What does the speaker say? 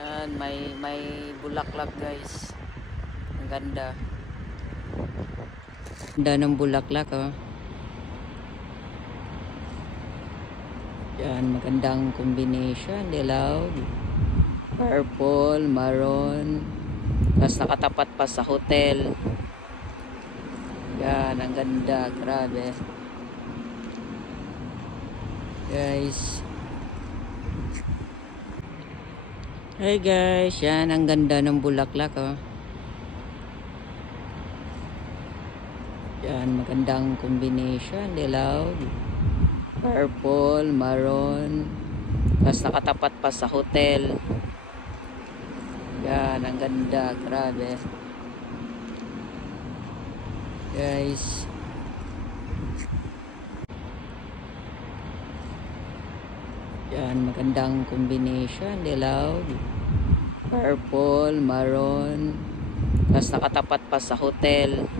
Yan, may bulaklak guys. Ang ganda. Ganda ng bulaklak oh. Yan, magandang combination. Dilaw, purple, maroon. Tapos nakatapat pa sa hotel. Yan, ang ganda. Grabe. Guys. Hey guys, yan ang ganda ng bulaklak oh. Yan, magandang combination. Dilaw, purple, maroon. Tapos nakatapat pa sa hotel. Yan, ang ganda. Grabe. Guys. Yan, magandang combination. Dilaw, purple, maroon. Tapos nakatapat pa sa hotel.